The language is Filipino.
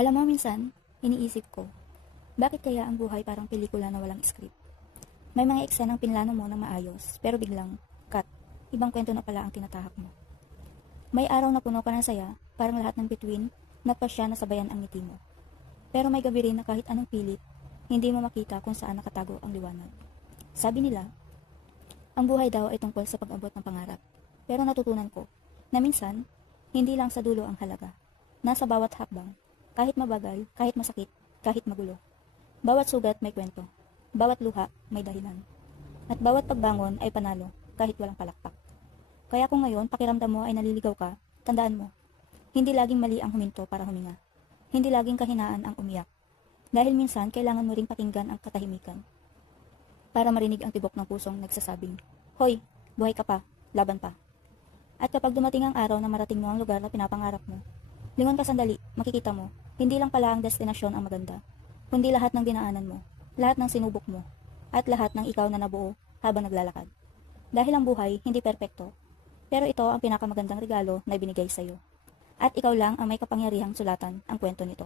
Alam mo minsan, iniisip ko, bakit kaya ang buhay parang pelikula na walang script? May mga eksenang pinlano mo ng maayos, pero biglang, cut, ibang kwento na pala ang tinatahak mo. May araw na puno ka ng saya, parang lahat ng bituin, nagpasya na sabayan ang ngiti mo. Pero may gabi rin na kahit anong pilit, hindi mo makita kung saan nakatago ang liwanag. Sabi nila, ang buhay daw ay tungkol sa pag-abot ng pangarap. Pero natutunan ko, na minsan, hindi lang sa dulo ang halaga. Nasa bawat hakbang, kahit mabagal, kahit masakit, kahit magulo. Bawat sugat may kwento, bawat luha may dahilan. At bawat pagbangon ay panalo, kahit walang palakpak. Kaya kung ngayon pakiramdam mo ay naliligaw ka, tandaan mo, hindi laging mali ang huminto para huminga. Hindi laging kahinaan ang umiyak. Dahil minsan kailangan mo ring pakinggan ang katahimikan para marinig ang tibok ng pusong nagsasabing, Hoy, buhay ka pa, laban pa. At kapag dumating ang araw na marating mo ang lugar na pinapangarap mo, lingon ka sandali, makikita mo, hindi lang pala ang destinasyon ang maganda, kundi lahat ng dinaanan mo, lahat ng sinubok mo, at lahat ng ikaw na nabuo habang naglalakad. Dahil ang buhay hindi perpekto, pero ito ang pinakamagandang regalo na ibinigay sa iyo. At ikaw lang ang may kapangyarihang sulatan ang kwento nito.